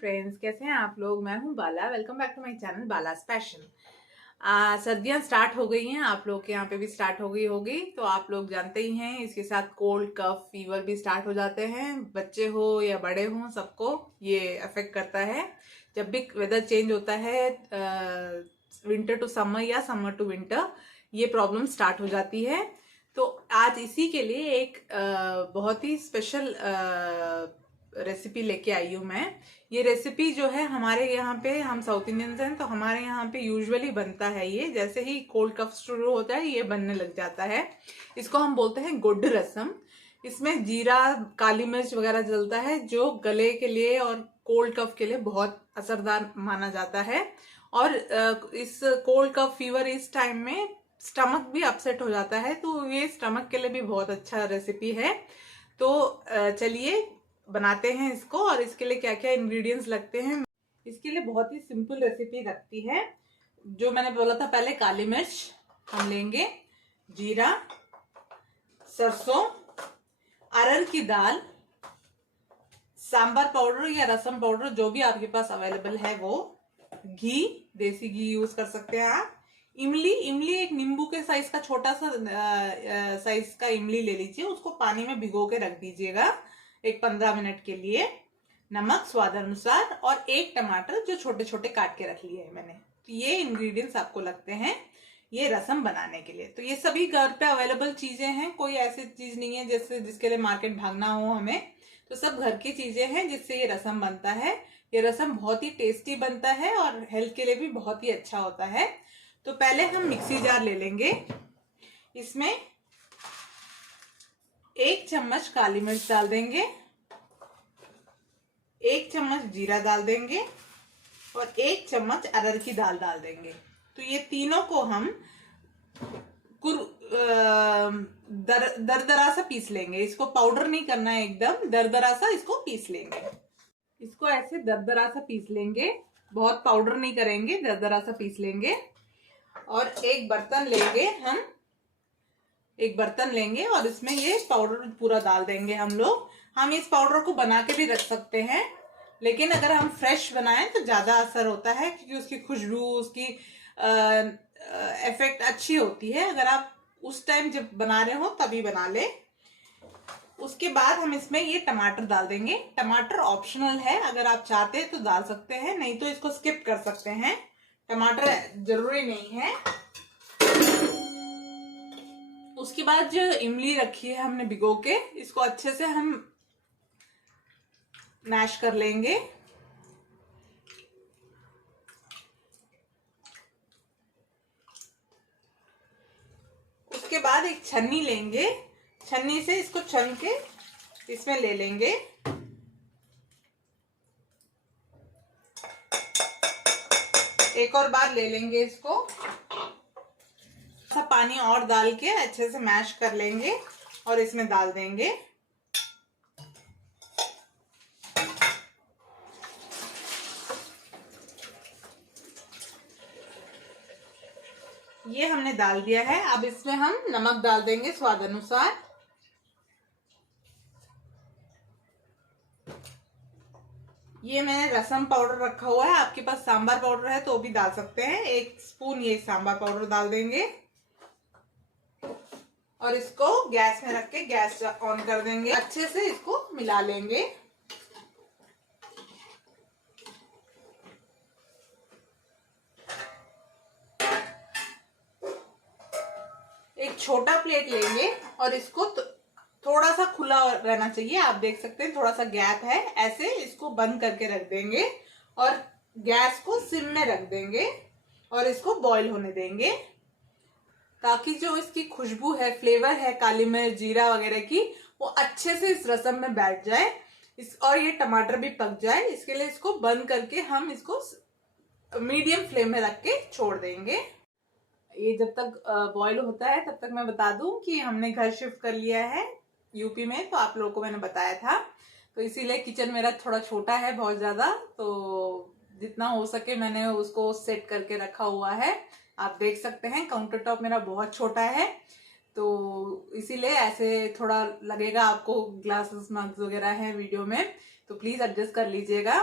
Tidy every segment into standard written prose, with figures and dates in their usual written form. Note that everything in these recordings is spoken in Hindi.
फ्रेंड्स, कैसे हैं आप लोग। मैं हूं Bala. Welcome back to my channel Bala's fashion. सर्दियां स्टार्ट हो गई हैं, आप लोग के यहाँ पे भी स्टार्ट हो गई होगी। तो आप लोग जानते ही हैं, इसके साथ कोल्ड कफ फीवर भी स्टार्ट हो जाते हैं। बच्चे हो या बड़े हो, सबको ये अफेक्ट करता है। जब भी वेदर चेंज होता है, विंटर टू समर या समर टू विंटर, ये प्रॉब्लम स्टार्ट हो जाती है। तो आज इसी के लिए एक बहुत ही स्पेशल रेसिपी लेके आई हूँ मैं। ये रेसिपी जो है, हमारे यहाँ पे, हम साउथ इंडियंस हैं तो हमारे यहाँ पे यूजुअली बनता है ये। जैसे ही कोल्ड कफ शुरू होता है, ये बनने लग जाता है। इसको हम बोलते हैं गुड रसम। इसमें जीरा, काली मिर्च वगैरह डलता है, जो गले के लिए और कोल्ड कफ के लिए बहुत असरदार माना जाता है। और इस कोल्ड कफ फीवर इस टाइम में स्टमक भी अपसेट हो जाता है, तो ये स्टमक के लिए भी बहुत अच्छा रेसिपी है। तो चलिए बनाते हैं इसको। और इसके लिए क्या क्या इंग्रेडिएंट्स लगते हैं, इसके लिए बहुत ही सिंपल रेसिपी लगती है। जो मैंने बोला था पहले, काली मिर्च हम लेंगे, जीरा, सरसों, अरहर की दाल, सांबर पाउडर या रसम पाउडर, जो भी आपके पास अवेलेबल है वो, घी, देसी घी यूज कर सकते हैं आप। इमली, इमली एक नींबू के साइज का छोटा सा साइज का इमली ले लीजिए, उसको पानी में भिगो के रख दीजिएगा एक 15 मिनट के लिए। नमक स्वाद अनुसार, और एक टमाटर जो छोटे छोटे काट के रख लिए है मैंने। तो ये इंग्रेडिएंट्स आपको लगते हैं ये रसम बनाने के लिए। तो ये सभी घर पे अवेलेबल चीजें हैं, कोई ऐसी चीज नहीं है जैसे जिसके लिए मार्केट भागना हो हमें। तो सब घर की चीजें हैं जिससे ये रसम बनता है। ये रसम बहुत ही टेस्टी बनता है और हेल्थ के लिए भी बहुत ही अच्छा होता है। तो पहले हम मिक्सी जार ले लेंगे। इसमें 1 चम्मच काली मिर्च डाल देंगे, 1 चम्मच जीरा डाल देंगे, और 1 चम्मच अरहर की दाल डाल देंगे। तो ये तीनों को हम दरदरा सा पीस लेंगे। इसको पाउडर नहीं करना है, एकदम दरदरा सा इसको पीस लेंगे। इसको ऐसे दरदरा सा पीस लेंगे, बहुत पाउडर नहीं करेंगे, दरदरा सा पीस लेंगे। और एक बर्तन लेंगे और इसमें ये पाउडर पूरा डाल देंगे हम लोग। हम इस पाउडर को बना के भी रख सकते हैं, लेकिन अगर हम फ्रेश बनाएं तो ज्यादा असर होता है, क्योंकि उसकी खुशबू, उसकी इफेक्ट अच्छी होती है। अगर आप उस टाइम जब बना रहे हो तभी बना ले। उसके बाद हम इसमें ये टमाटर डाल देंगे। टमाटर ऑप्शनल है, अगर आप चाहते हैं तो डाल सकते हैं, नहीं तो इसको स्किप कर सकते हैं। टमाटर जरूरी नहीं है। उसके बाद जो इमली रखी है हमने भिगो के, इसको अच्छे से हम मैश कर लेंगे। उसके बाद एक छन्नी लेंगे, छन्नी से इसको छन के इसमें ले लेंगे। एक और बार ले लेंगे इसको, पानी और डाल के अच्छे से मैश कर लेंगे और इसमें डाल देंगे। ये हमने डाल दिया है। अब इसमें हम नमक डाल देंगे स्वाद अनुसार। ये मैंने रसम पाउडर रखा हुआ है, आपके पास सांबर पाउडर है तो भी डाल सकते हैं। 1 स्पून ये सांबर पाउडर डाल देंगे और इसको गैस में रख के गैस ऑन कर देंगे। अच्छे से इसको मिला लेंगे। एक छोटा प्लेट लेंगे और इसको थोड़ा सा खुला रहना चाहिए, आप देख सकते हैं थोड़ा सा गैप है, ऐसे इसको बंद करके रख देंगे और गैस को सिम में रख देंगे और इसको बॉईल होने देंगे, ताकि जो इसकी खुशबू है, फ्लेवर है काली मिर्च, जीरा वगैरह की, वो अच्छे से इस रसम में बैठ जाए और ये टमाटर भी पक जाए। इसके लिए इसको बंद करके हम इसको मीडियम फ्लेम में रख के छोड़ देंगे। ये जब तक बॉईल होता है तब तक मैं बता दूं कि हमने घर शिफ्ट कर लिया है यूपी में, तो आप लोगों को मैंने बताया था। तो इसीलिए किचन मेरा थोड़ा छोटा है, बहुत ज्यादा, तो जितना हो सके मैंने उसको सेट करके रखा हुआ है। आप देख सकते हैं काउंटर टॉप मेरा बहुत छोटा है, तो इसीलिए ऐसे थोड़ा लगेगा आपको, ग्लासेस मग्स वगैरह है वीडियो में, तो प्लीज एडजस्ट कर लीजिएगा।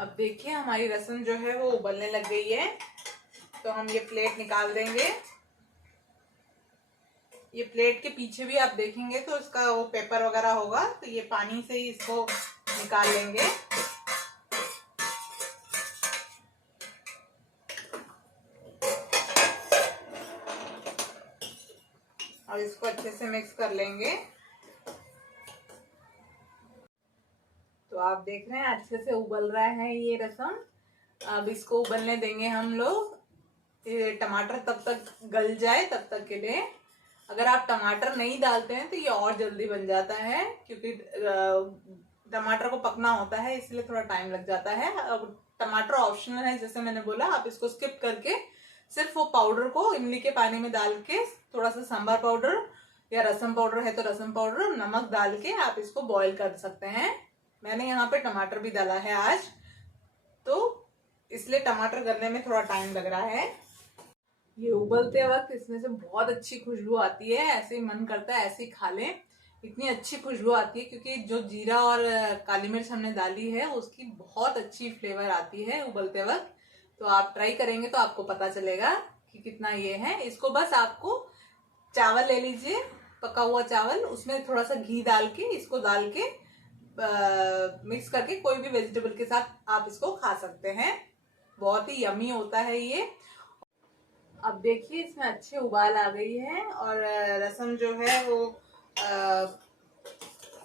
अब देखिए हमारी रसम जो है वो उबलने लग गई है, तो हम ये प्लेट निकाल देंगे। ये प्लेट के पीछे भी आप देखेंगे तो इसका वो पेपर वगैरह होगा, तो ये पानी से ही इसको निकाल लेंगे। और इसको अच्छे से मिक्स कर लेंगे। तो आप देख रहे हैं अच्छे से उबल रहा है ये रसम। अब इसको उबलने देंगे हम लोग। ये टमाटर तब तक गल जाए तब तक के लिए। अगर आप टमाटर नहीं डालते हैं तो ये और जल्दी बन जाता है, क्योंकि टमाटर को पकना होता है, इसलिए थोड़ा टाइम लग जाता है। अब टमाटर ऑप्शनल है, जैसे मैंने बोला, आप इसको स्किप करके सिर्फ वो पाउडर को इमली के पानी में डाल के, थोड़ा सा सांभर पाउडर या रसम पाउडर है तो रसम पाउडर, नमक डाल के आप इसको बॉईल कर सकते हैं। मैंने यहाँ पे टमाटर भी डाला है आज, तो इसलिए टमाटर गलने में थोड़ा टाइम लग रहा है। ये उबलते वक्त इसमें से बहुत अच्छी खुशबू आती है, ऐसे ही मन करता है ऐसे ही खा लें, इतनी अच्छी खुशबू आती है। क्योंकि जो जीरा और काली मिर्च हमने डाली है उसकी बहुत अच्छी फ्लेवर आती है उबलते वक्त। तो आप ट्राई करेंगे तो आपको पता चलेगा कि कितना ये है। इसको बस आपको चावल ले लीजिए, पका हुआ चावल, उसमें थोड़ा सा घी डाल के, इसको डाल के मिक्स करके कोई भी वेजिटेबल के साथ आप इसको खा सकते हैं। बहुत ही यमी होता है ये। अब देखिए इसमें अच्छे उबाल आ गई है और रसम जो है वो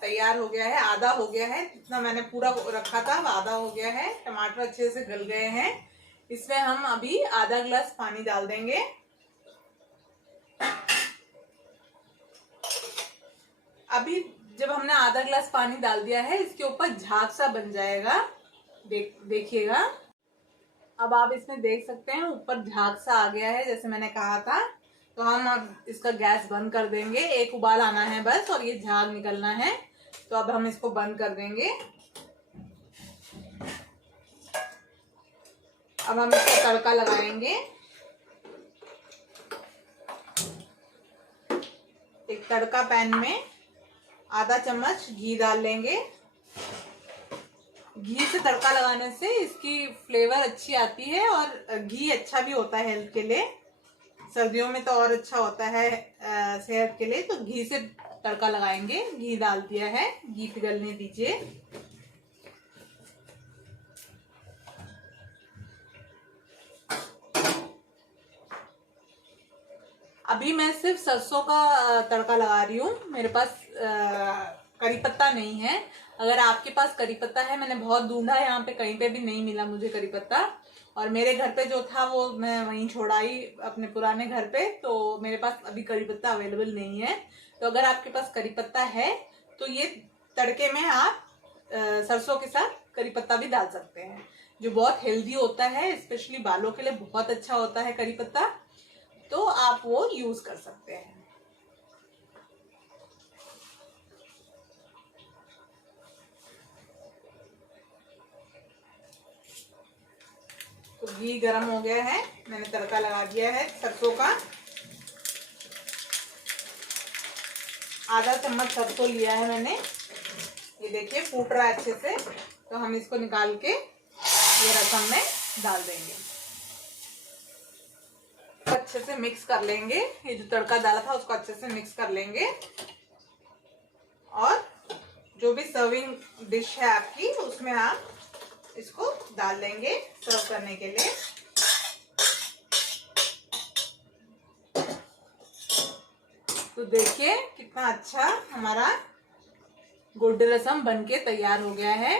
तैयार हो गया है, आधा हो गया है। जितना मैंने पूरा रखा था वो आधा हो गया है। टमाटर अच्छे से गल गए हैं। इसमें हम अभी आधा गिलास पानी डाल देंगे। अभी जब हमने आधा गिलास पानी डाल दिया है, इसके ऊपर झाग सा बन जाएगा, देखिएगा। अब आप इसमें देख सकते हैं ऊपर झाग सा आ गया है, जैसे मैंने कहा था। तो हम अब इसका गैस बंद कर देंगे। एक उबाल आना है बस और ये झाग निकलना है। तो अब हम इसको बंद कर देंगे। अब हम इसका तड़का लगाएंगे। एक तड़का पैन में आधा चम्मच घी डाल लेंगे। घी से तड़का लगाने से इसकी फ्लेवर अच्छी आती है और घी अच्छा भी होता है हेल्थ के लिए। सर्दियों में तो और अच्छा होता है सेहत के लिए। तो घी से तड़का लगाएंगे। घी डाल दिया है, घी पिघलने दीजिए। अभी मैं सिर्फ सरसों का तड़का लगा रही हूँ। मेरे पास करी पत्ता नहीं है। अगर आपके पास करी पत्ता है, मैंने बहुत ढूंढा, यहाँ पे कहीं पे भी नहीं मिला मुझे करी पत्ता। और मेरे घर पे जो था वो मैं वहीं छोड़ाई अपने पुराने घर पे, तो मेरे पास अभी करी पत्ता अवेलेबल नहीं है। तो अगर आपके पास करी पत्ता है तो ये तड़के में आप सरसों के साथ करी पत्ता भी डाल सकते हैं, जो बहुत हेल्दी होता है, स्पेशली बालों के लिए बहुत अच्छा होता है करी पत्ता। तो आप वो यूज कर सकते हैं। तो घी गरम हो गया है, मैंने तड़का लगा दिया है सरसों का। आधा चम्मच सरसों लिया है मैंने। ये देखिए फूट रहा है अच्छे से। तो हम इसको निकाल के ये रसम में डाल देंगे। अच्छे से मिक्स कर लेंगे। ये जो तड़का डाला था उसको अच्छे से मिक्स कर लेंगे। और जो भी सर्विंग डिश है आपकी, उसमें आप इसको डाल देंगे सर्व करने के लिए। तो देखिए कितना अच्छा हमारा गुड़ रसम बनके तैयार हो गया है।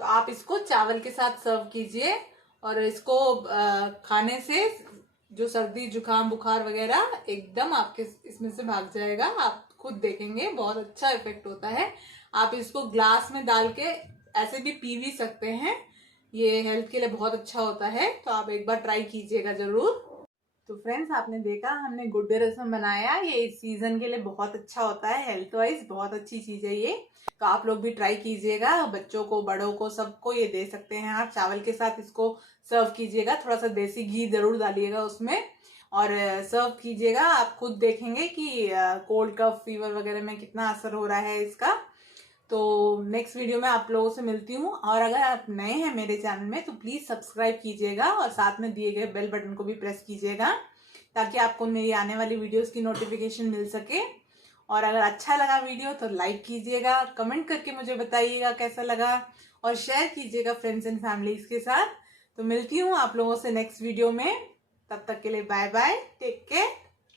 तो आप इसको चावल के साथ सर्व कीजिए और इसको खाने से जो सर्दी जुकाम बुखार वगैरह एकदम आपके इसमें से भाग जाएगा। आप खुद देखेंगे बहुत अच्छा इफेक्ट होता है। आप इसको ग्लास में डाल के ऐसे भी पी भी सकते हैं। ये हेल्थ के लिए बहुत अच्छा होता है। तो आप एक बार ट्राई कीजिएगा जरूर। तो फ्रेंड्स, आपने देखा हमने गुड्डे रसम बनाया। ये इस सीजन के लिए बहुत अच्छा होता है, हेल्थ वाइज बहुत अच्छी चीज है ये। तो आप लोग भी ट्राई कीजिएगा। बच्चों को, बड़ों को, सबको ये दे सकते हैं आप। चावल के साथ इसको सर्व कीजिएगा। थोड़ा सा देसी घी जरूर डालिएगा उसमें और सर्व कीजिएगा। आप खुद देखेंगे कि कोल्ड कफ फीवर वगैरह में कितना असर हो रहा है इसका। तो नेक्स्ट वीडियो में आप लोगों से मिलती हूँ। और अगर आप नए हैं मेरे चैनल में तो प्लीज सब्सक्राइब कीजिएगा और साथ में दिए गए बेल बटन को भी प्रेस कीजिएगा ताकि आपको मेरी आने वाली वीडियोस की नोटिफिकेशन मिल सके। और अगर अच्छा लगा वीडियो तो लाइक कीजिएगा, कमेंट करके मुझे बताइएगा कैसा लगा, और शेयर कीजिएगा फ्रेंड्स एंड फैमिलीज के साथ। तो मिलती हूँ आप लोगों से नेक्स्ट वीडियो में, तब तक के लिए बाय बाय, टेक केयर।